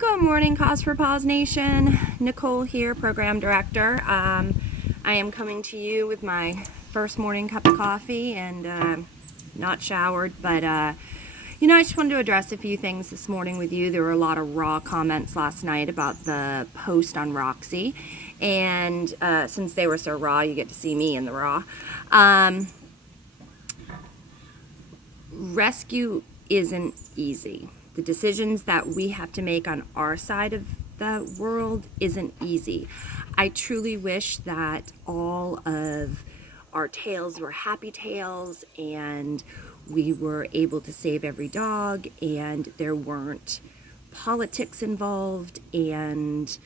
Good morning, Cause for Pause Nation. Nicole here, Program Director. I am coming to you with my first morning cup of coffee and not showered, but I just wanted to address a few things this morning with you. There were a lot of raw comments last night about the post on Roxy, and since they were so raw, you get to see me in the raw. Rescue isn't easy. The decisions that we have to make on our side of the world isn't easy. I truly wish that all of our tales were happy tales and we were able to save every dog and there weren't politics involved and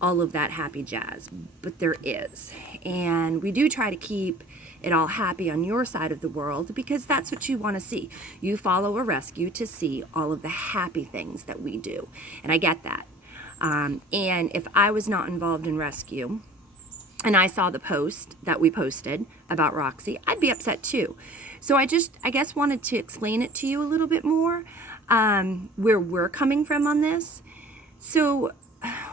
all of that happy jazz, but there is. And we do try to keep it all happy on your side of the world because that's what you want to see. You follow a rescue to see all of the happy things that we do. And I get that. And if I was not involved in rescue and I saw the post that we posted about Roxy, I'd be upset too. So I guess wanted to explain it to you a little bit more, where we're coming from on this. So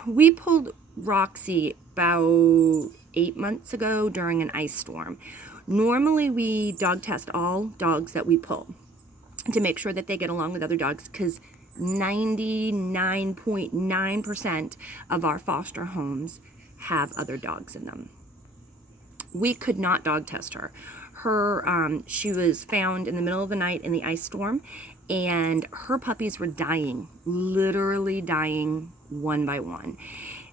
we pulled Roxy about 8 months ago during an ice storm. Normally we dog test all dogs that we pull to make sure that they get along with other dogs because 99.9% of our foster homes have other dogs in them. We could not dog test her. She was found in the middle of the night in the ice storm and her puppies were dying, literally dying one by one.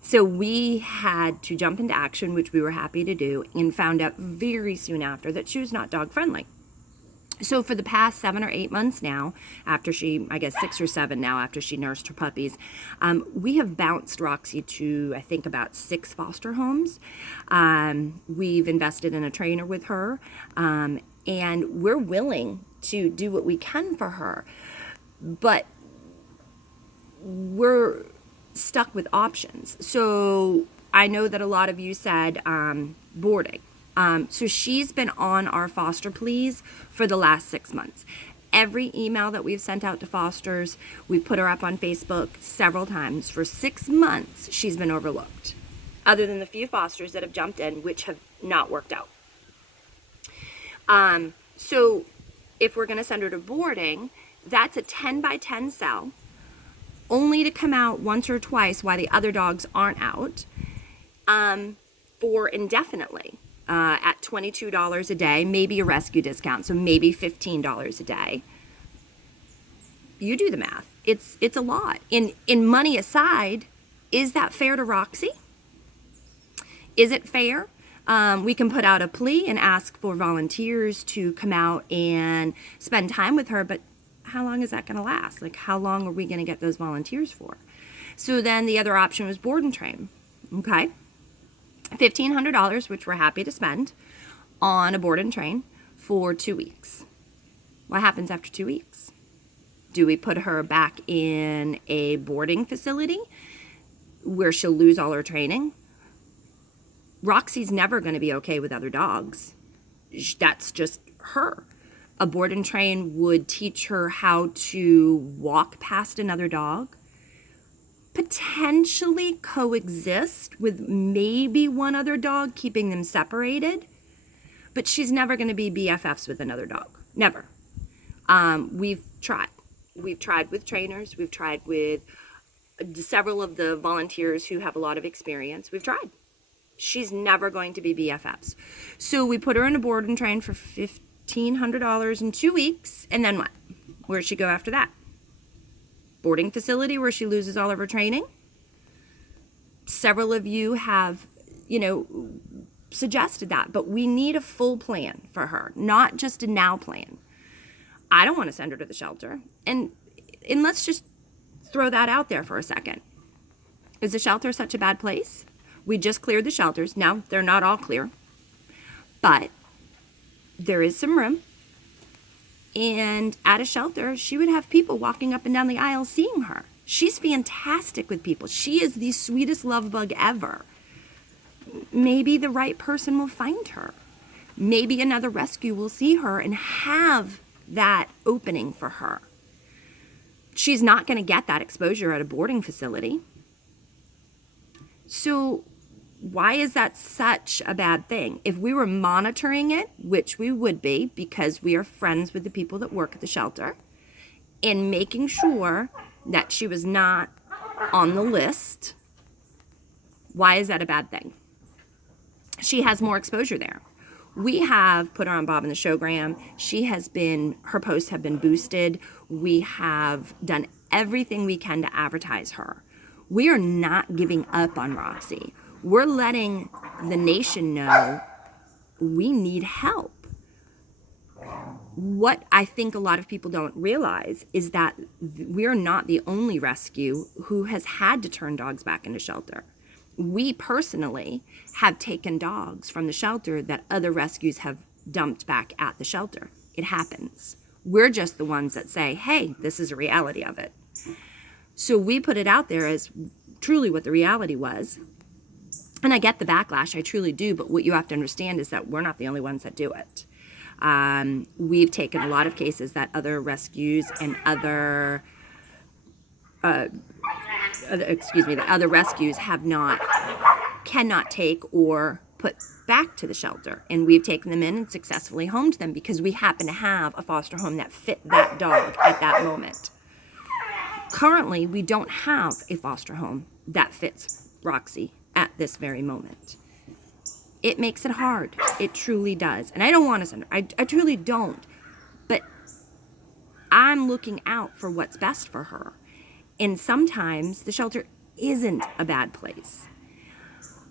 So we had to jump into action, which we were happy to do, and found out very soon after that she was not dog friendly. So for the past 7 or 8 months now, after she, I guess 6 or 7 now, after she nursed her puppies, we have bounced Roxy to, I think, about 6 foster homes. We've invested in a trainer with her, and we're willing to do what we can for her. But we're stuck with options. So I know that a lot of you said boarding. So she's been on our foster pleas for the last 6 months. Every email that we've sent out to fosters, we've put her up on Facebook several times. For 6 months, she's been overlooked, other than the few fosters that have jumped in, which have not worked out. So if we're going to send her to boarding, that's a 10 by 10 cell, only to come out once or twice while the other dogs aren't out, for indefinitely, at $22 a day, maybe a rescue discount, so maybe $15 a day. You do the math. It's a lot. In money aside, is that fair to Roxy? Is it fair? We can put out a plea and ask for volunteers to come out and spend time with her, but how long is that going to last? Like, how long are we going to get those volunteers for? So then the other option was board and train. Okay. $1,500, which we're happy to spend on a board and train for 2 weeks. What happens after 2 weeks? Do we put her back in a boarding facility where she'll lose all her training? Roxy's never going to be okay with other dogs. That's just her. A board and train would teach her how to walk past another dog, potentially coexist with maybe one other dog, keeping them separated, but she's never going to be BFFs with another dog. Never. We've tried. We've tried with trainers. We've tried with several of the volunteers who have a lot of experience. We've tried. She's never going to be BFFs. So we put her in a board and train for $1,500 in 2 weeks, and then what? Where does she go after that? Boarding facility where she loses all of her training? Several of you have, suggested that, but we need a full plan for her, not just a now plan. I don't want to send her to the shelter. And let's just throw that out there for a second. Is the shelter such a bad place? We just cleared the shelters. Now, they're not all clear, but there is some room. And at a shelter, she would have people walking up and down the aisle seeing her. She's fantastic with people. She is the sweetest love bug ever. Maybe the right person will find her. Maybe another rescue will see her and have that opening for her. She's not going to get that exposure at a boarding facility. So why is that such a bad thing? If we were monitoring it, which we would be because we are friends with the people that work at the shelter, and making sure that she was not on the list, why is that a bad thing? She has more exposure there. We have put her on Bob and the Showgram. Her posts have been boosted. We have done everything we can to advertise her. We are not giving up on Roxy. We're letting the nation know we need help. What I think a lot of people don't realize is that we're not the only rescue who has had to turn dogs back into shelter. We personally have taken dogs from the shelter that other rescues have dumped back at the shelter. It happens. We're just the ones that say, hey, this is a reality of it. So we put it out there as truly what the reality was. And I get the backlash, I truly do, but what you have to understand is that we're not the only ones that do it. We've taken a lot of cases that other rescues and other rescues cannot take or put back to the shelter. And we've taken them in and successfully homed them because we happen to have a foster home that fit that dog at that moment. Currently, we don't have a foster home that fits Roxy at this very moment. It makes it hard. It truly does. And I don't want to send her. I truly don't. But I'm looking out for what's best for her. And sometimes the shelter isn't a bad place.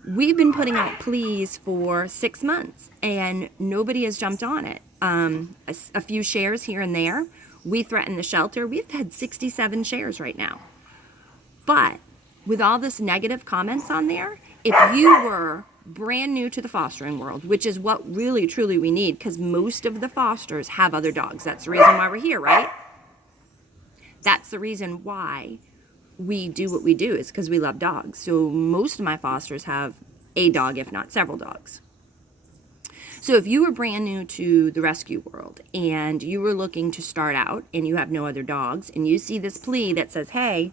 We've been putting out pleas for 6 months and nobody has jumped on it. A few shares here and there. We threatened the shelter. We've had 67 shares right now. But with all this negative comments on there, if you were brand new to the fostering world, which is what really truly we need, because most of the fosters have other dogs. That's the reason why we're here, right? That's the reason why we do what we do, is because we love dogs. So most of my fosters have a dog, if not several dogs. So if you were brand new to the rescue world and you were looking to start out and you have no other dogs and you see this plea that says, hey,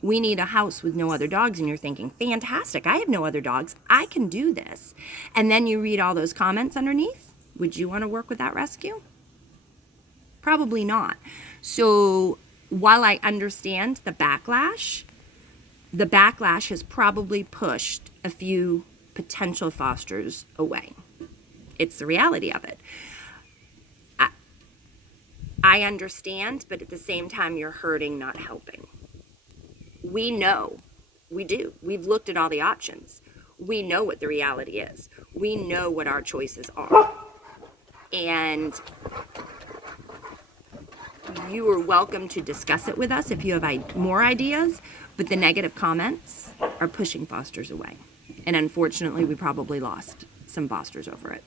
we need a house with no other dogs, and you're thinking, fantastic, I have no other dogs, I can do this. And then you read all those comments underneath, would you want to work with that rescue? Probably not. So while I understand the backlash has probably pushed a few potential fosters away. It's the reality of it. I understand, but at the same time, you're hurting, not helping. We know, we do. We've looked at all the options. We know what the reality is. We know what our choices are. And you are welcome to discuss it with us if you have more ideas, but the negative comments are pushing fosters away. And unfortunately, we probably lost some fosters over it.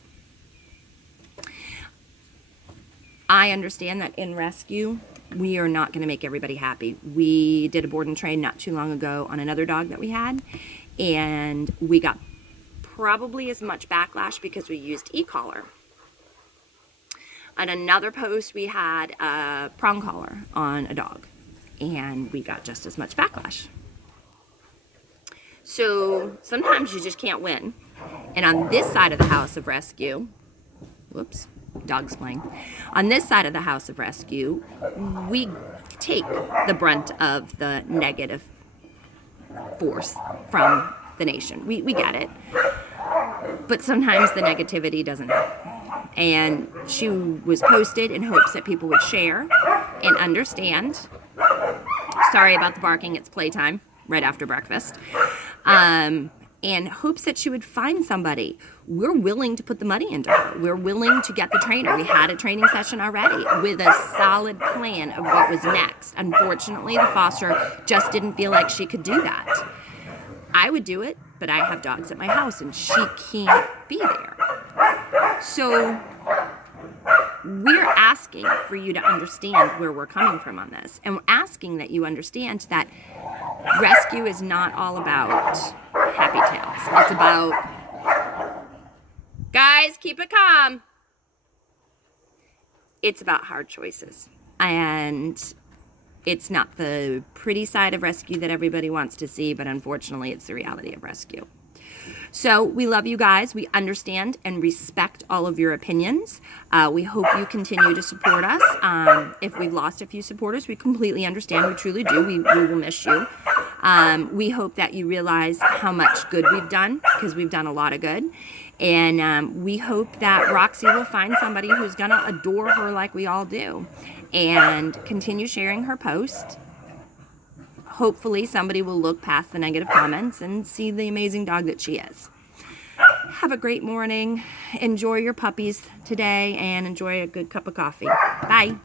I understand that in rescue, we are not going to make everybody happy. We did a board and train not too long ago on another dog that we had, and we got probably as much backlash because we used e-collar. On another post, we had a prong collar on a dog, and we got just as much backlash. So sometimes you just can't win. And on this side of the house of rescue, whoops, dog's playing. On this side of the house of rescue, we take the brunt of the negative force from the nation. We get it. But sometimes the negativity doesn't help. And she was posted in hopes that people would share and understand. Sorry about the barking, it's playtime right after breakfast. And hopes that she would find somebody. We're willing to put the money into her. We're willing to get the trainer. We had a training session already with a solid plan of what was next. Unfortunately, the foster just didn't feel like she could do that. I would do it, but I have dogs at my house and she can't be there. So we're asking for you to understand where we're coming from on this. And we're asking that you understand that rescue is not all about happy tales. It's about, guys, keep it calm. It's about hard choices. And It's not the pretty side of rescue that everybody wants to see, but unfortunately it's the reality of rescue. So we love you guys. We understand and respect all of your opinions. We hope you continue to support us. If we've lost a few supporters, we completely understand. We truly do. We will miss you. We hope that you realize how much good we've done, because we've done a lot of good. And we hope that Roxy will find somebody who's going to adore her like we all do and continue sharing her post. Hopefully somebody will look past the negative comments and see the amazing dog that she is. Have a great morning. Enjoy your puppies today and enjoy a good cup of coffee. Bye.